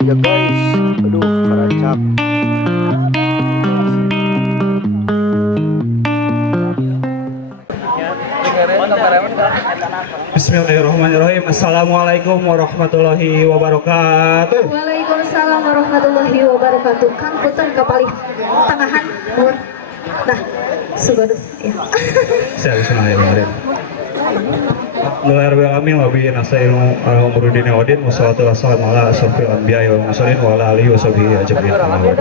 Ya guys, aduh meracak. Bismillahirrahmanirrahim. Assalamualaikum warahmatullahi wabarakatuh. Waalaikumsalam warahmatullahi wabarakatuh. Kang punten kapali tengahan nur. Nah, sugadus ya. Bismillahirrahmanirrahim. Bismillahirrahmanirrahim. Wabillahi nasta'in ala umuri dini wadin. Wassalatu wassalamu ala asyrofil anbiya'i wal mursalin wa ala alihi washabihi ajma'in.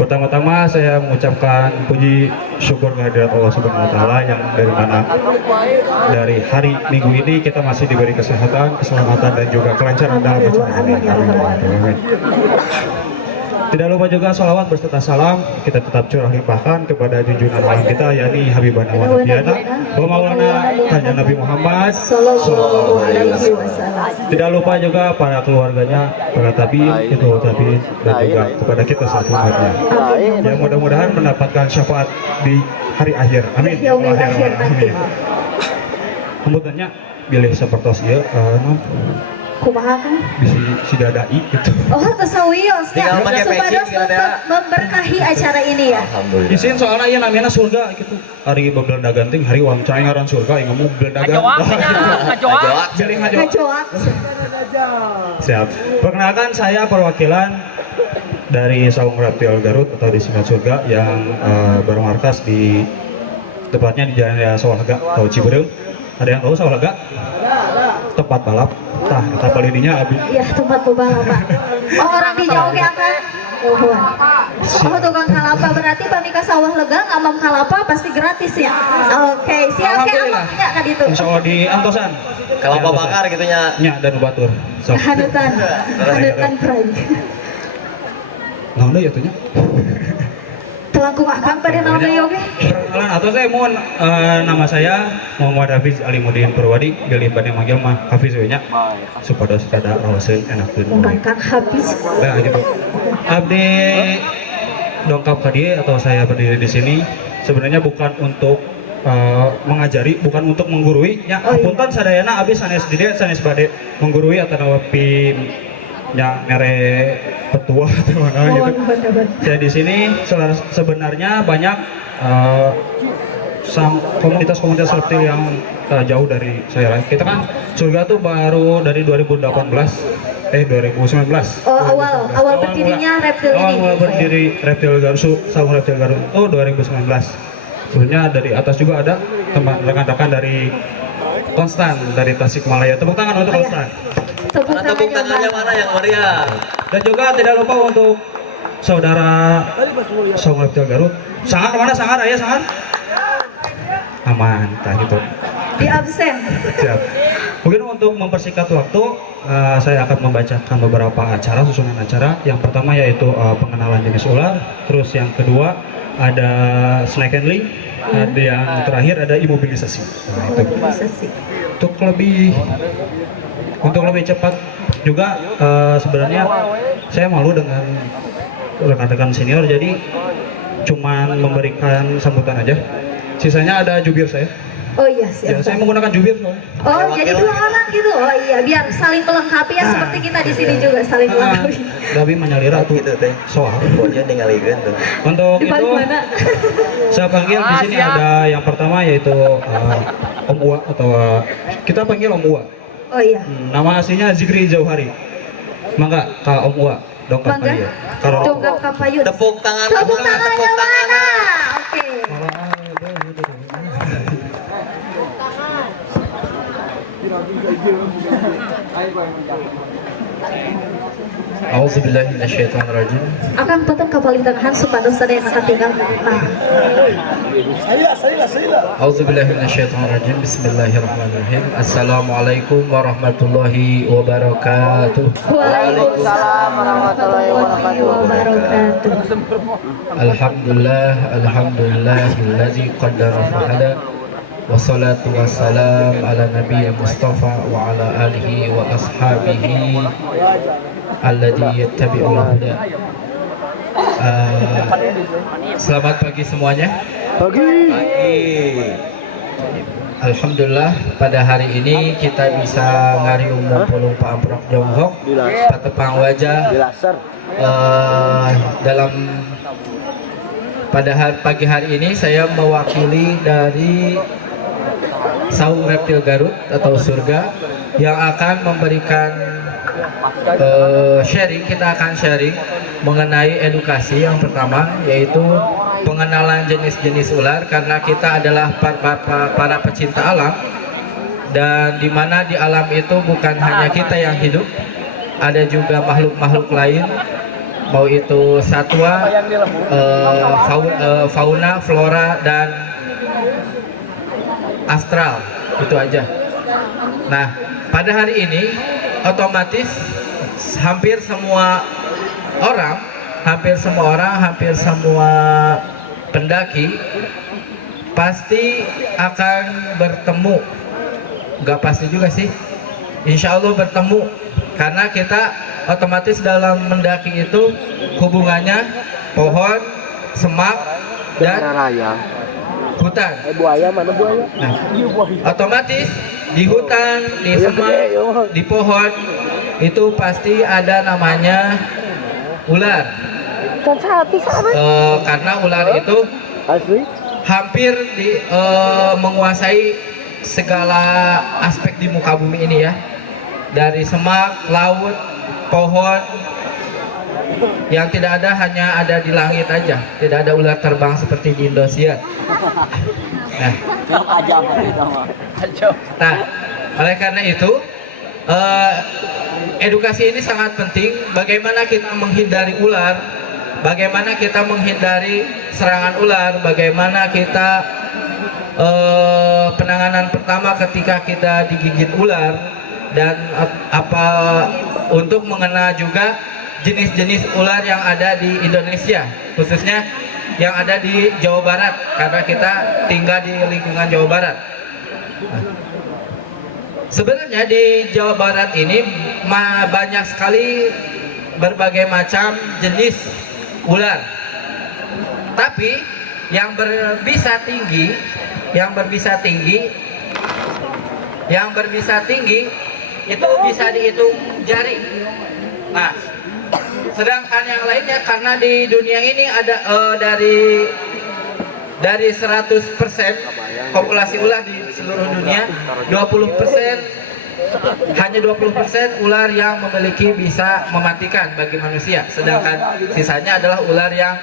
Pertama-tama saya mengucapkan puji syukur kehadirat Allah Subhanahu wa taala yang dari hari Minggu ini kita masih diberi kesehatan, keselamatan dan juga kelancaran dalam berjalan. Tidak lupa juga salawat berserta salam kita tetap curah limpahkan kepada junjungan alam kita yakni Habibana wa Nabiyana wa Maulana Kanjeng Nabi Muhammad sallallahu alaihi wasallam. Tidak lupa juga para keluarganya, para tabi'in, itu tabi'in dan juga kepada kita satu umatnya. Yang mudah-mudahan mendapatkan syafaat di hari akhir. Amin. Amin. Kemudiannya pilih sepertos ieu Kumaha kan? bisi sidadai gitu. Oh, tesawios ya. Supados memberkahi acara ini ya. Alhamdulillah. Isin soalnya ya namanya surga gitu. Hari beblenda ganting, hari uang cai ngaran surga, yang ngomong beblenda ganting. Ngajoak. Pilih ngajoak. Ngajoak. Siap. Perkenalkan saya perwakilan dari Saung Reptil Garut atau disingkat surga yang bermarkas di tepatnya di Jalan Raya Sawalega atau Ciberem. Ada yang tahu Sawalega? Tempat balap. Tah, eta palininya abi. Iya, tempat pembalap, Pak. Oh, orang di jauh ya kan? Oh, tukang kalapa berarti pamika sawah lega ngamam kalapa pasti gratis ya. Oke, siap ya amamnya kan itu. Insya Allah di Antosan. Kelapa bakar gitu nya. Nya dan batur. So. Hanutan prai. Nah, udah ya tuh nya. Telangkung akang pada naon deui oge. Perkenalan atau saya mohon nama saya Muhammad Hafiz Alimuddin Purwadi, pilih pada manggil mah Hafiz we nya. Supados kada rawaseun enakeun. Kang habis. Nah, gitu. Abdi dongkap ka dieu atau saya berdiri di sini sebenarnya bukan untuk mengajari, bukan untuk menggurui nya. Punten sadayana abdi sanes di dieu sanes bade menggurui atau nawapi nya mere petua atau mana gitu. Saya di sini sebenarnya banyak komunitas-komunitas reptil yang jauh dari saya. Kita kan surga tuh baru dari 2019. Oh, awal berdirinya reptil ini. Awal berdiri reptil Garut, Saung Reptil Garut itu 2019. Sebenarnya dari atas juga ada teman rekan-rekan dari Konstan dari Tasikmalaya. Tepuk tangan untuk Konstan. Tepuk Tangannya mana yang meriah? Dan juga tidak lupa untuk saudara Saung Reptil Garut. Sangar mana sangar? Ayah sangar? Aman, tak gitu. Di absen. Siap. Mungkin untuk mempersingkat waktu, saya akan membacakan beberapa acara, susunan acara. Yang pertama yaitu pengenalan jenis ular. Terus yang kedua ada snake handling. Ada yang terakhir ada imobilisasi. Nah, itu. Untuk lebih cepat juga sebenarnya saya malu dengan rekan-rekan senior, jadi cuman memberikan sambutan aja. Sisanya ada jubir saya. Oh iya, siap. Ya, saya menggunakan jubir soalnya. Oh, jadi dua orang gitu. Oh iya, biar saling melengkapi ya, seperti kita di sini juga saling melengkapi. Tapi menyalira tuh Gitu teh. soal. Pokoknya ningalikeun tuh. Untuk Di balik itu mana? saya panggil di sini ada yang pertama yaitu Om Uwa atau kita panggil Om Uwa. Oh iya. Nama aslinya Zikri Jauhari. Mangga Kak Om Uwa dongkap Mangga. kali ya. Kalau Dongkap kapayun. Tepuk tangan. Tepuk tangannya mana? Oke. Auzubillahiminasyaitonirrajim. Akan punten kapaling tengahan supados sadaya akan tinggal. Nah, Auzubillahiminasyaitonirrajim. Bismillahirrahmanirrahim. Assalamualaikum warahmatullahi wabarakatuh. Waalaikumsalam warahmatullahi wabarakatuh. Alhamdulillah, alhamdulillahillazi qaddara fahada. Wassalatu wassalam ala nabiy Mustafa wa ala alihi wa ashabihi alladhi yattabi'ul huda. Selamat pagi semuanya. Pagi. Alhamdulillah pada hari ini kita bisa ngariung mumpulung paamprok Jonghok patepang wajah dalam pagi hari ini saya mewakili dari Saung Reptil Garut atau Surga yang akan memberikan sharing. Kita akan sharing mengenai edukasi yang pertama, yaitu pengenalan jenis-jenis ular, karena kita adalah para pecinta alam, dan dimana di alam itu bukan hanya kita yang hidup, ada juga makhluk-makhluk lain, mau itu satwa, fauna, flora, dan astral, itu aja. Nah, pada hari ini otomatis hampir semua orang, hampir semua pendaki pasti akan bertemu, nggak pasti juga sih, insya Allah bertemu, karena kita otomatis dalam mendaki itu hubungannya pohon, semak, dan hutan. Buaya mana buaya? Nah, otomatis di hutan, di semak, di pohon itu pasti ada namanya ular. Karena ular itu hampir menguasai segala aspek di muka bumi ini ya, dari semak, laut, pohon. Yang tidak ada hanya ada di langit aja, tidak ada ular terbang seperti di Indosiar. Nah, oleh karena itu edukasi ini sangat penting. Bagaimana kita menghindari ular, bagaimana kita menghindari serangan ular, bagaimana kita penanganan pertama ketika kita digigit ular, dan apa untuk mengenal juga jenis-jenis ular yang ada di Indonesia, khususnya yang ada di Jawa Barat, karena kita tinggal di lingkungan Jawa Barat. Nah, sebenarnya di Jawa Barat ini banyak sekali berbagai macam jenis ular, tapi yang berbisa tinggi itu bisa dihitung jari. Nah, sedangkan yang lainnya, karena di dunia ini ada dari 100% populasi ular di seluruh dunia, 20% ular yang memiliki bisa mematikan bagi manusia, sedangkan sisanya adalah ular yang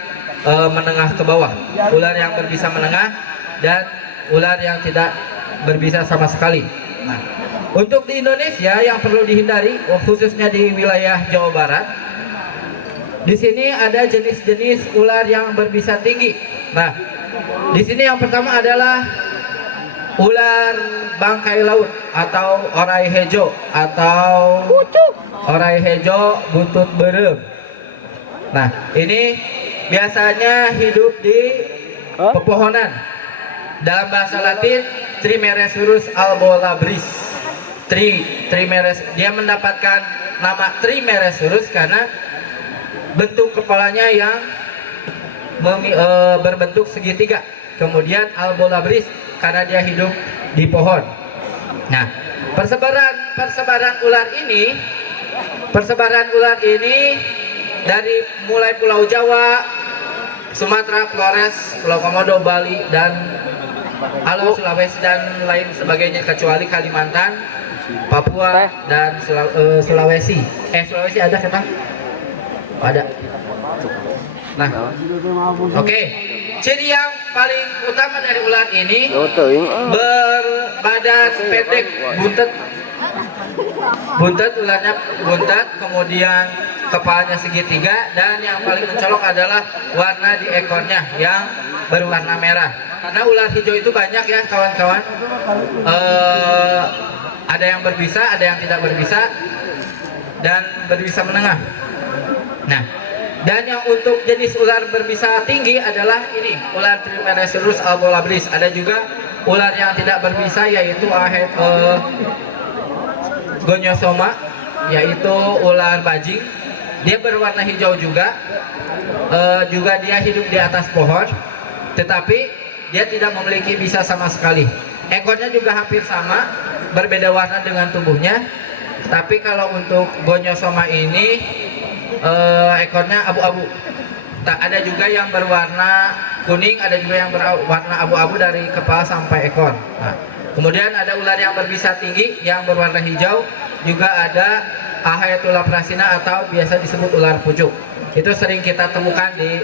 menengah ke bawah, ular yang berbisa menengah, dan ular yang tidak berbisa sama sekali. Nah, untuk di Indonesia yang perlu dihindari, khususnya di wilayah Jawa Barat, di sini ada jenis-jenis ular yang berbisa tinggi. Nah, di sini yang pertama adalah ular bangkai laut atau orai hejo atau orai hejo buntut berem. Nah, ini biasanya hidup di pepohonan. Dalam bahasa Latin, Trimeresurus albolabris. Trimeres, dia mendapatkan nama Trimeresurus karena bentuk kepalanya yang berbentuk segitiga. Kemudian albolabris karena dia hidup di pohon. Nah, persebaran ular ini dari mulai Pulau Jawa, Sumatera, Flores, Pulau Komodo, Bali, dan Sulawesi dan lain sebagainya, kecuali Kalimantan, Papua, dan Sulawesi. Sulawesi ada kan? Ada. Nah, oke. Ciri yang paling utama dari ular ini berbadan pendek, buntet, ularnya buntet, kemudian kepalanya segitiga, dan yang paling mencolok adalah warna di ekornya yang berwarna merah. Karena ular hijau itu banyak ya kawan-kawan. Ada yang berbisa, ada yang tidak berbisa, dan berbisa menengah. Nah, dan yang untuk jenis ular berbisa tinggi adalah ini, ular Trimeresurus albolabris. Ada juga ular yang tidak berbisa, yaitu Gonyosoma, yaitu ular bajing. Dia berwarna hijau juga. Juga dia hidup di atas pohon, tetapi dia tidak memiliki bisa sama sekali. Ekornya juga hampir sama, berbeda warna dengan tubuhnya. Tapi kalau untuk Gonyosoma ini ekornya abu-abu. Ada juga yang berwarna kuning, ada juga yang berwarna abu-abu dari kepala sampai ekor. Nah, kemudian ada ular yang berbisa tinggi yang berwarna hijau, juga ada Ahayatullah prasina atau biasa disebut ular pucuk. Itu sering kita temukan di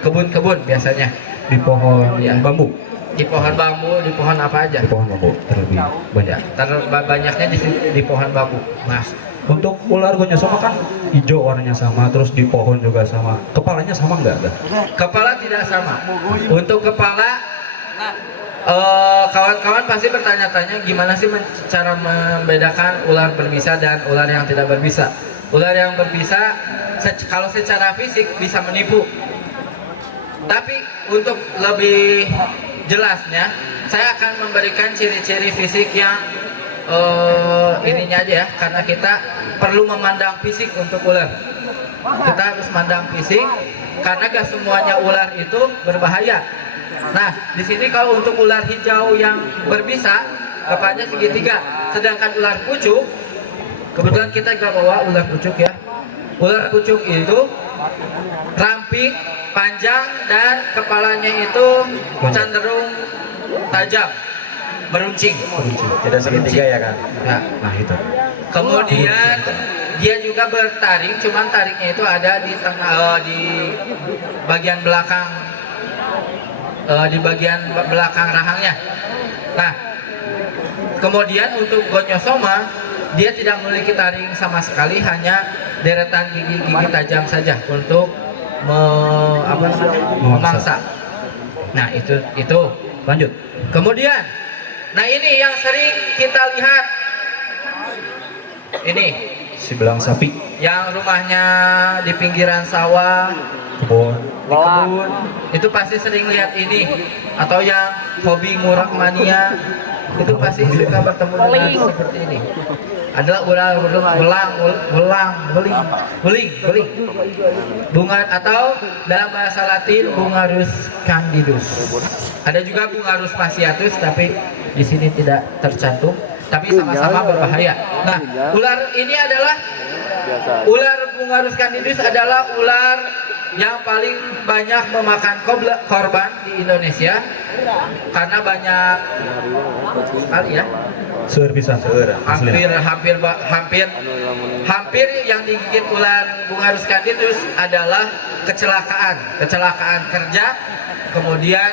kebun-kebun biasanya. Di pohon Ya. bambu. Di pohon bambu, di pohon apa aja? Di pohon bambu terlebih banyak. Banyaknya di pohon bambu, Mas. Untuk ular Gonyosoma kan hijau warnanya sama, terus di pohon juga sama. Kepalanya sama nggak? Kepala tidak sama. Untuk kepala, kawan-kawan pasti bertanya-tanya gimana sih cara membedakan ular berbisa dan ular yang tidak berbisa. Ular yang berbisa, kalau secara fisik bisa menipu. Tapi untuk lebih jelasnya, saya akan memberikan ciri-ciri fisik yang ininya aja ya, karena kita perlu memandang fisik untuk ular. Kita harus memandang fisik karena gak semuanya ular itu berbahaya. Nah, di sini kalau untuk ular hijau yang berbisa, kepalanya segitiga, sedangkan ular pucuk, kebetulan kita gak bawa ular pucuk ya. Ular pucuk itu ramping, panjang, dan kepalanya itu cenderung tajam, meruncing. Tidak segitiga ya kan? Ya. Nah itu. Kemudian dia juga bertaring, cuman taringnya itu ada di tengah, di bagian belakang, di bagian belakang rahangnya. Nah, kemudian untuk Gonyosoma, dia tidak memiliki taring sama sekali, hanya deretan gigi-gigi tajam saja untuk memangsa. Nah, itu Lanjut. kemudian, nah ini yang sering kita lihat, ini Si belang sapi. yang rumahnya di pinggiran sawah, Kebun. di kebun, itu pasti sering lihat ini. Atau yang hobi ngurak mania, itu pasti suka bertemu dengan seperti ini. Adalah beling bunga, atau dalam bahasa Latin Bungarus candidus. Ada juga Bungarus fasciatus, tapi di sini tidak tercantum, tapi sama-sama berbahaya. Nah, ular ini adalah ular Bungarus candidus adalah ular yang paling banyak memakan korban di Indonesia karena banyak sekali ya. Seur bisa. Hampir yang digigit ular Bungarus candidus adalah kecelakaan kerja, kemudian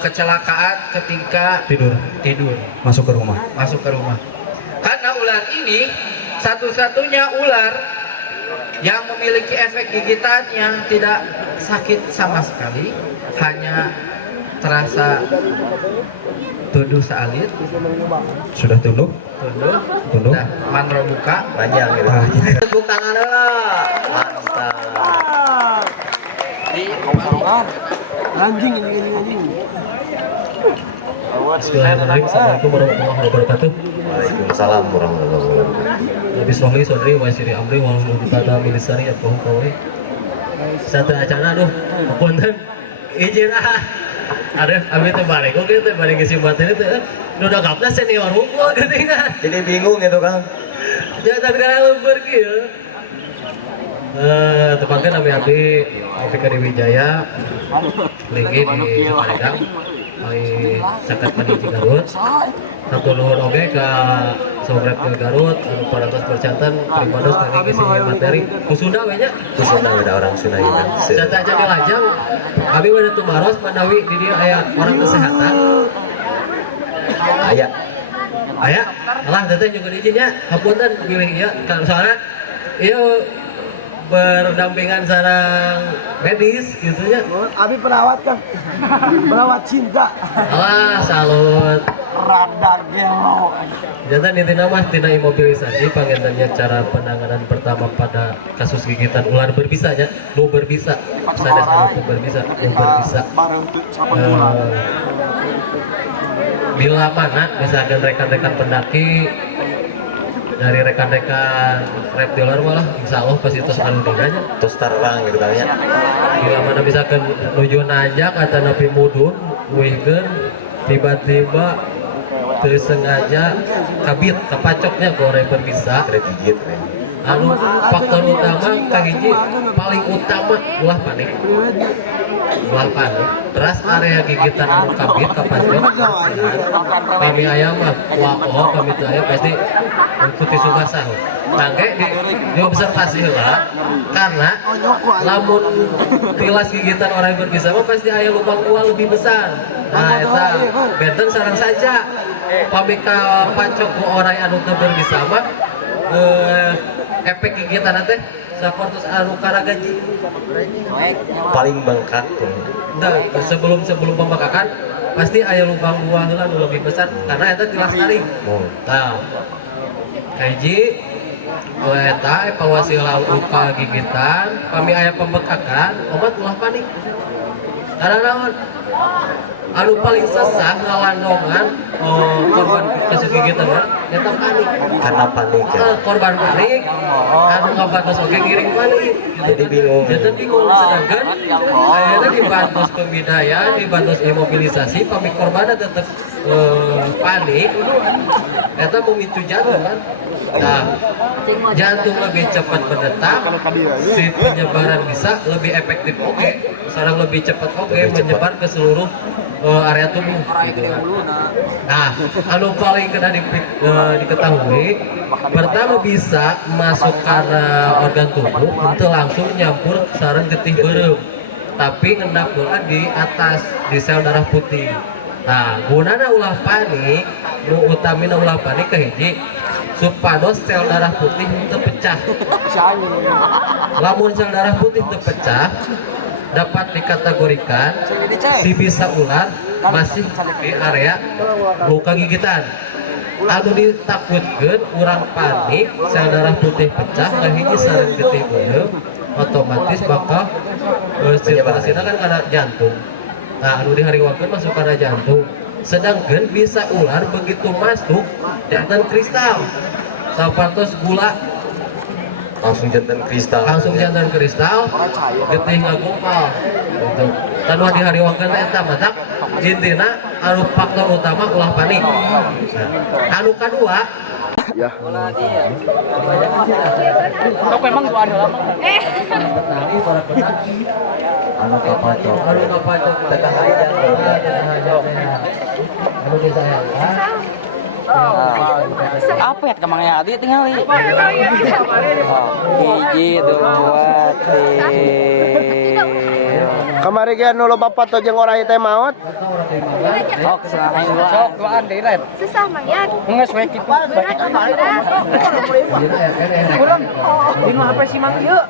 kecelakaan ketika tidur Masuk ke rumah. karena ular ini satu-satunya ular yang memiliki efek gigitan yang tidak sakit sama sekali, hanya terasa tuduh sealit, Sudah tunduk. tunduk, nah, manro buka, Panjang gitu. tepuk tangan lah, Mantap. Anjing. Bismillahirrahmanirrahim. Assalamualaikum warahmatullahi wabarakatuh. Waalaikumsalam warahmatullahi wabarakatuh. Nabi Sohli Sodri wa Siri Amri wa Mutada Milisari Abbahu Kawai. Satu acara aduh, punten izin ada abis teh balik, oke teh balik ke Simbatan itu, udah kapten senior hukum ketika. Jadi bingung gitu kan? Jangan karena lembur gitu. Tepatnya Nabi Abdi Afrika di Wijaya, lagi di Padang, di Sakat Paniji Garut. Satu luhur oge ke Sobret ke Garut, anu parantos percatan, peribados kami isi materi. Kusunda we nya. Terus ada orang Sunda gitu. Data aja di Lajang, abi pada tumaros Mandawi di dia aya orang kesehatan. Aya. Aya, alah teteh juga diizinnya, hapunten pilih ya, kan soalnya ieu berdampingan sareng medis gitu nya. Abi perawat kan? Perawat cinta. Alah salut. Rada gelo. Jantan intina mah tina imobilisasi pangendannya cara penanganan pertama pada kasus gigitan ular berbisa nya, nu berbisa. Sanes anu berbisa, nu berbisa. Bareng tuh sama bulan. Bila mana misalkan rekan-rekan pendaki dari rekan-rekan reptiler malah insya Allah pasti terus anu diganya. Terus terang gitu kan ya. Bila mana misalkan nuju nanjak atau napi mudun, uihkeun tiba-tiba tersengaja kabit kapacoknya goreng berbisa. Kira gigit ya. Anu faktor utama kahiji paling utama ulah panik. Terus area gigitan anu kabit kapacok kami ayam mah wah kami teh aya pasti putih subasa. Tangge di observasi heula karena lamun tilas gigitan orang berbisa mah pasti aya lubang uang lebih besar. Nah eta benten sareng saja pamika pacok ku orang anu teu berbisa mah efek gigitan teh sapertos anu karagaji Paling bengkak tuh. nah sebelum pembakakan pasti aya lubang buah heula nu lebih besar karena eta tilas taring. Nah hiji eta evaluasi luka gigitan kami aya pembekakan obat ulah panik karena naon anu paling sesah ngalandongan korban kasus gigitan eta panik Karena panik ya. korban panik anu ngabantos oge ngiring panik Jadi bingung. sedangkan akhirnya dibantos pembidayaan dibantos imobilisasi pami korbannya tetap panik eta memicu jantung kan. Nah, jantung lebih cepat berdetak, si penyebaran bisa lebih efektif oke, sekarang lebih cepat oke menyebar ke seluruh area tubuh gitu kan. Nah, anu paling kena diketahui pertama bisa masuk karena organ tubuh itu langsung nyampur sareng getih beureum tapi ngendap bola di atas di sel darah putih. Nah, gunana ulah panik, nu utamina ulah panik kahiji supados sel darah putih terpecah. Lamun sel darah putih terpecah dapat dikategorikan si bisa ular masih di area luka gigitan. Anu ditakutkeun urang panik sel darah putih pecah kahiji sareng getih beureum otomatis bakal sirkulasinya kan karena jantung. Nah, anu dihariwakeun masuk karena jantung. Sedangkan bisa ular begitu masuk jantan kristal sapartos gula Langsung jantan kristal. getih ngagumpal gitu. Tanpa dihariwakeun eta matak intina anu faktor utama ulah panik. Nah, anu kadua memang gua ada lama. Anu kapacok. Anu disayangkan Apa ya kemangnya adi tinggal hiji dua tiga. Kamari ge anu loba pato jeung orang teh maot. Oh kesalahan gua. Sok duaan deui lain. Susah mayat. Geus we kitu. Ulang. Dinu apa sih mang ieu?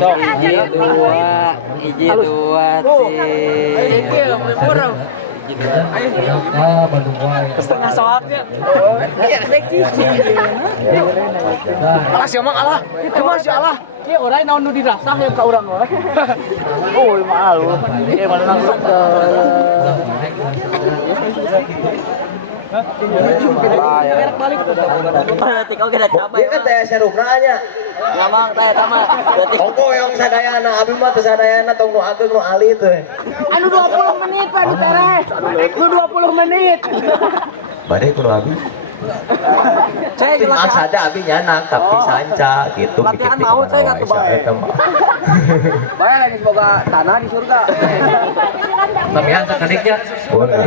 Sok hiji dua tiga. Setengah soaknya. Alah si Mang alah. Itu mah si Allah. Ieu urang naon nu dirasah yang ka urang we. Oh, malu. Ieu mah langsung ke balik. Tikau geus capek. Dia kan teh serukna Ngamang teh tama. Ongko yang sadayana abi mah teu sadayana tong nu ageung nu ali teh. Anu 20 menit lah diberes. Nu 20 menit. Bade kudu abi. Tim asada abi nyanak tapi sanca gitu Latihan mau saya enggak kebae. Bae lagi boga tanah di surga. Tapi yang kadiknya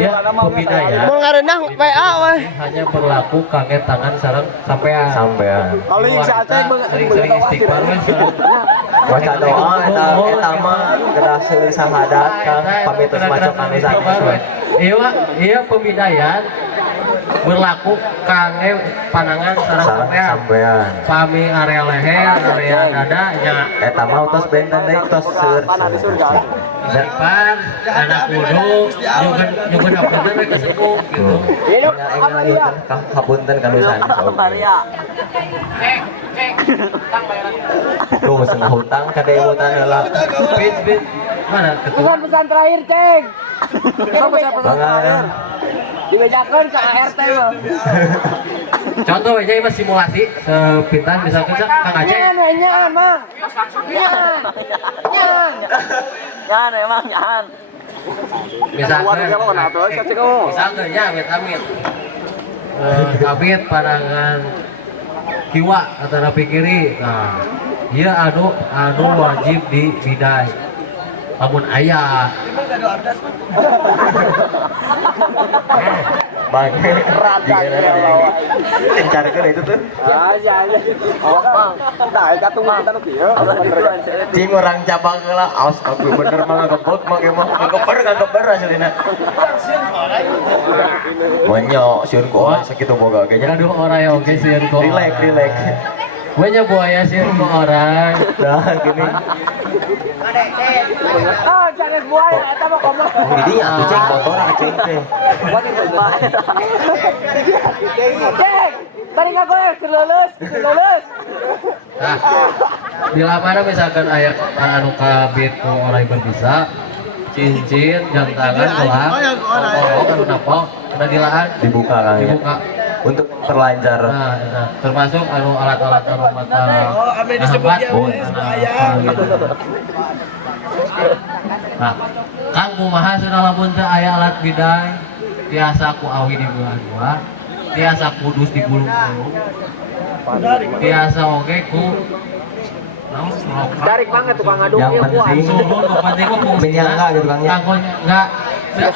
ya pembidayaan Mengarenah PA we. hanya berlaku kangge tangan sareng sampean. Kalau yang saatnya sering-sering istighfar we sareng Waca doa eta mah geus seueur sahadat Kang pamit tos macok anu sanes. Iya pembidayaan berlaku kangge panangan sareng sampean. Pami area leher, area dada nya Eta mah tos benten deui tos seueur. istighfar, anak kudu nyugun hapunten we kesepuh gitu. Hapunten kanu sanes. Tuh senah hutang ka dewotan heula. Bit mana ketua? Pesan terakhir, Ceng. Bangan. Dibejakeun ke ART mah. Contoh aja mas simulasi sepintas misalkan Kang Aceh Nyan mah. Nyan emang nyan. misalkan ya amit-amit kabit pandangan kiwa atau napi kiri, nah iya anu wajib di bidai lamun ayah Bang, cari ke itu tuh. Cing orang cabang lah, awas aku bener mah ngebot mah emang ngeber aslinya. Banyak sieun ku sakitu boga ge nya. aduh orang yang oke sih kok Relax. banyak buaya sih ke orang Nah, gini. Oh, jangan buaya, eta mah komo. Jadi ya tuh ceng motor ceng teh. Cek, bari ngagolek lulus. nah bila mana misalkan ayah anu kabit ku orang berbisa cincin jam tangan gelang anu napa udah dilaan Dibuka kan ya. dibuka. Untuk terlancar. Nah, termasuk anu alat-alat anu mata hambat. Nah, Kang kumaha cenah lamun teu aya alat bidai, tiasa ku awi di bulan dua, tiasa kudus di gulung-gulung. Tiasa oge ku Darik banget tukang ngaduk Yang ieu kuat. penting suhu nu penting ku fungsi menyangga gitu Kang ya. Kanggo enggak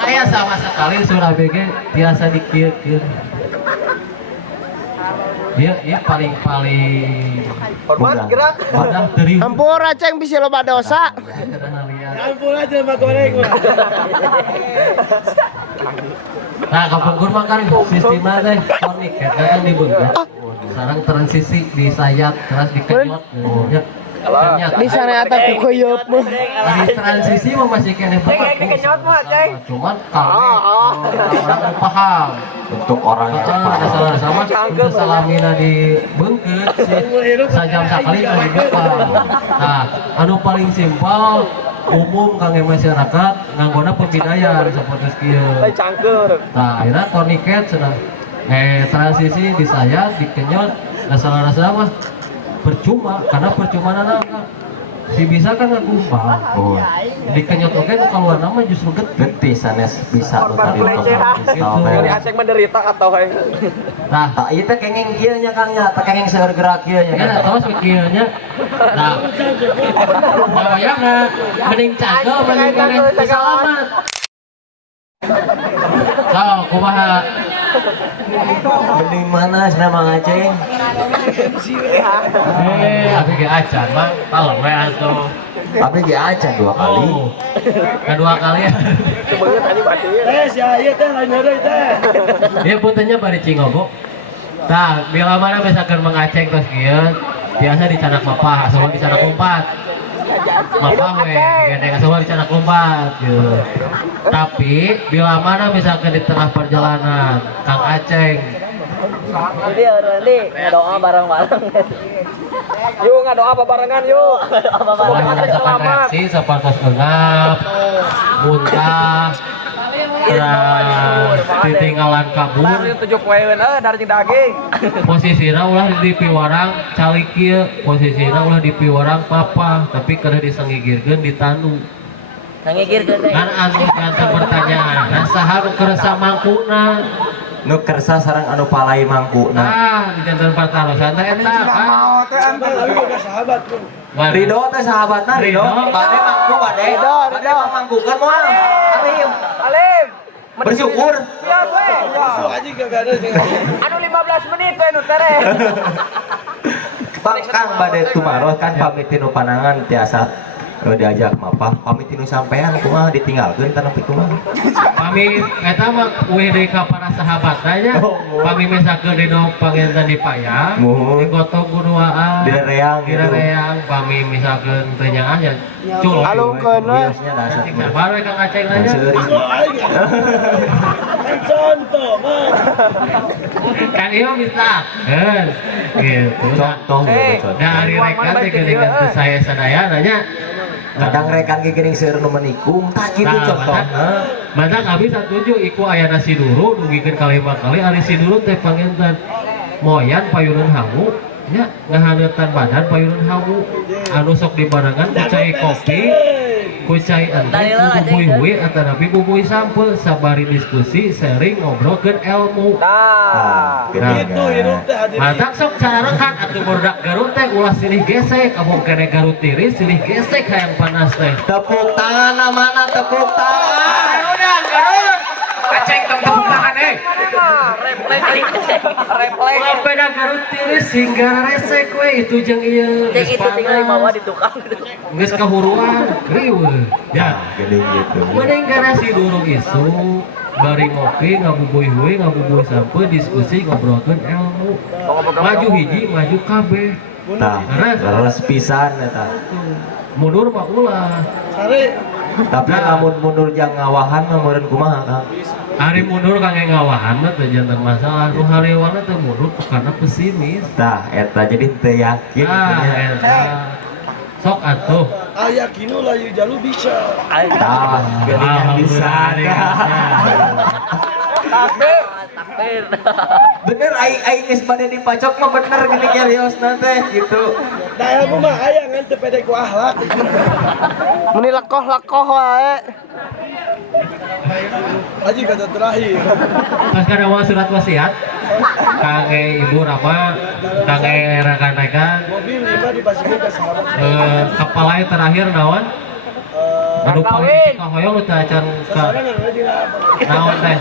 aya sama sekali surah BG tiasa dikieu-kieu. Dia paling Hormat gerak. padahal teri Ampura ceng bisa loba dosa. Nah, kapungkur mah kan sistemnya teh konik ya kan dibeunkeut. Sarang transisi disayat terus dikenyot ya. Di sana eta ku koyeup mah. Di transisi mah masih kene bapak. Dikenyot mah ceng. Cuman kami orang paham. Untuk orang yang cepat. Sama untuk salamina di beungkeut sajam sakali kali dibuka. Nah, anu paling simpel umum kangge masyarakat nganggona pembidayan seperti kieu. Cangkeur. Nah, akhirnya tourniquet cenah. Transisi disayat, dikenyot, rasa mah percuma karena percuma nana si bisa kan ngagumpal. Oh. Dikenyot oge nu kaluar nama justru Getih sanes bisa nu tadi Jadi aceng menderita atau he. Nah, tak ieu teh kenging kieu nya Kang nya, teh kenging seueur gerak kieu nya. ya terus mikirnya. Nah, bayangna mending cagel mending kene selamat. So, kumaha? Mending mana cenah Mang Aceng? Tapi ge acan mah tolong we atuh. Tapi ge acan 2 kali. Oh, kedua kali ya. Dia puntennya bari cingogo. Nah, bila mana misalkan mengaceng terus kieu, biasa dicanak mapah, asup dicanak umpat. Mapah we, digandeng asup dicanak umpat gitu. Tapi bila mana misalkan di tengah perjalanan Kang Aceng Nanti ngadoa bareng-bareng. Yuk ngadoa apa barengan yuk. mulai merasakan reaksi seperti engap, muntah, terus ditinggalan kabur. 7 poeun dari daging. Posisina ulah di piwarang calik kieu, posisina ulah di piwarang papa, tapi kada disenggigirkeun di tanu. Ngigirkeun teh. Kan anu ganteng pertanyaan, saha nu kerasa mangkuna? Nu kersa sareng anu palai mangkuna. Nah, di jantan pertarusan teh eta kan. Ridho teh sahabatna Ridho. Bade mangku bade. Ridho. Bade mangkukeun moal. Alim. Alim. Bersyukur. Siap we. Anu 15 menit we nu tere. Bang Kang bade tumaros kan pamit tinu panangan tiasa diajak mapah pamit tinu sampean kumaha ditinggalkeun tanah kumaha. Pami eta mah WD ka para sahabat nya. Pami misalkeun dino panginten di Payang, Muhun. di Goto Gunuaan, Di Rereang di gitu. Rereang, pami misalkeun teu nyaah ya cul. Alungkeun we. Biasanya dasar. Sabar we Kang Aceng nanya. Kan ieu bisa. Gitu. Contoh Dari rekan teh geuningan ke saya sadaya nanya. kadang rekan ge geuning seueur nu menikung tah kitu contohna. Mata kami setuju iku aya nasi dulu nungguikeun kalima kali ari si dulu teh panginten moyan payunan hawu nya ngahaneutan badan payunan hawu anu sok dibarengan ku cai kopi kucai ente bubui hui atau nabi bubui sampul sabari diskusi sharing ngobrolkeun ilmu. Nah, Itu hidup teh hadirin. Matak sok cara rekan atuh murdak Garut teh ulah silih gesek abong kene Garut tiris silih gesek hayang panas teh. Tepuk tangan mana tepuk tangan. Udah Garut. Aceng tepuk tangan refleks. Sepeda Garut tiris hingga resek we itu jeung ieu. Cek itu tinggal dibawa di tukang. Geus kahuruan riweuh. Ya. Gede gitu. Mending karena si durung isu bari ngopi ngabubuy heuy ngabubuy sampai diskusi ngobrolkeun ilmu. Maju hiji maju kabeh. Tah, leres pisan eta. Mundur mah ulah. Sare Tapi lamun mundur jang ngawahan mah meureun kumaha Kang? Hari mundur kangge ngawahan mah teu janten masalah. Nu harewana teh mundur karena pesimis. Tah, eta jadi teu yakin. Eta. Sok atuh. aya kinu layu jalu bisa. Tah, geuningan bisa. Takbir. Bener aing geus bade dipacok mah bener geuning nyariosna teh gitu. Da ilmu mah aya ngan teu pede ku akhlak. Meni lekoh wae. Haji kata terakhir. Pas kada mau surat wasiat kangge ibu Rama kangge rekan-rekan Mobil 5 dipasangin ke sahabat. kepala terakhir naon? Anu paling kahoyong teh acan ka Sasarangan aja lah. naon teh?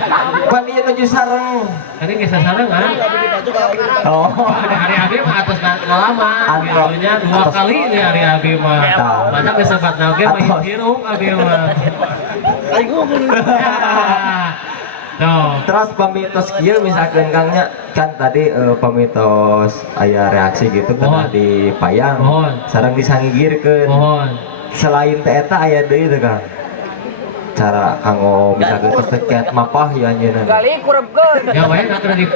Pan ieu nuju sareng. Tadi geus sasarangan. Tapi dipacok kalau Oh. Hari abi mah atas lama, biasanya 2 kali nih hari abi mah. Banyak kesempat nage mah hirup abi mah. aing ngomong. Tuh, Terus pamitos kieu misalkan Kangnya kan tadi pamitos aya reaksi gitu Mohon. kena dipayang. Mohon. Sareng disanggigirkeun. mohon. Selain teh eta aya deui teh Kang. Cara kanggo misalkan terkait mapah ya anjeunna. Gali kurepkeun. Ya wae nak di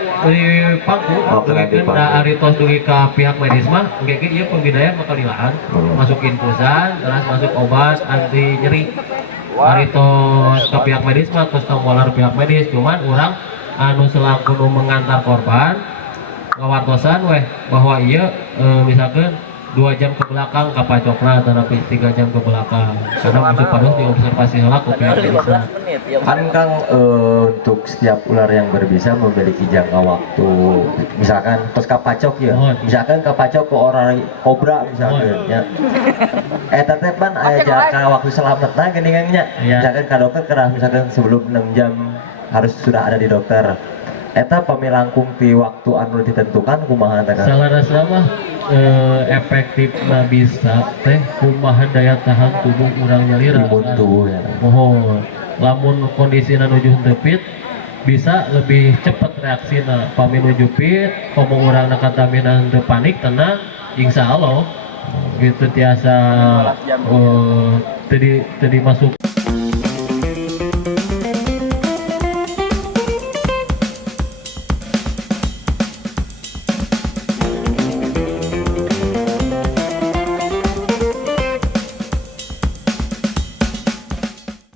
pangku, Oh, kena di pangku. da ari tos dugi ka pihak medis mah, engke ieu pembidayaan bakal dilahan. Masuk infusan, terus masuk obat anti nyeri. Ari tos ka pihak medis mah tos tonggolar pihak medis, cuman urang anu selaku nu mengantar korban ngawartosan weh bahwa ieu misalkan 2 jam ke belakang kapacokna atau 3 jam ke belakang karena musuh padus diobservasi heula ku pihak medis. 15 menit ya. Kan Kang untuk setiap ular yang berbisa memiliki jangka waktu. Misalkan tos kapacok ya. Mohon. Misalkan kapacok ke orang kobra misalkan ya. Eta teh pan aya jangka waktu selamatna geuningannya. Iya. Misalkan ka dokter kerah misalkan sebelum 6 jam harus sudah ada di dokter. Eta pamilangkung ti waktu anu ditentukan kumaha teh Kang? Salah mah efektif bisa teh kumaha daya tahan tubuh urang nyalira. Imun tubuh ya. Mohon lamun kondisina nuju tepit bisa lebih cepat reaksina pami nuju pit komo urang nakataminan teu panik tenang insya Allah gitu tiasa tadi masuk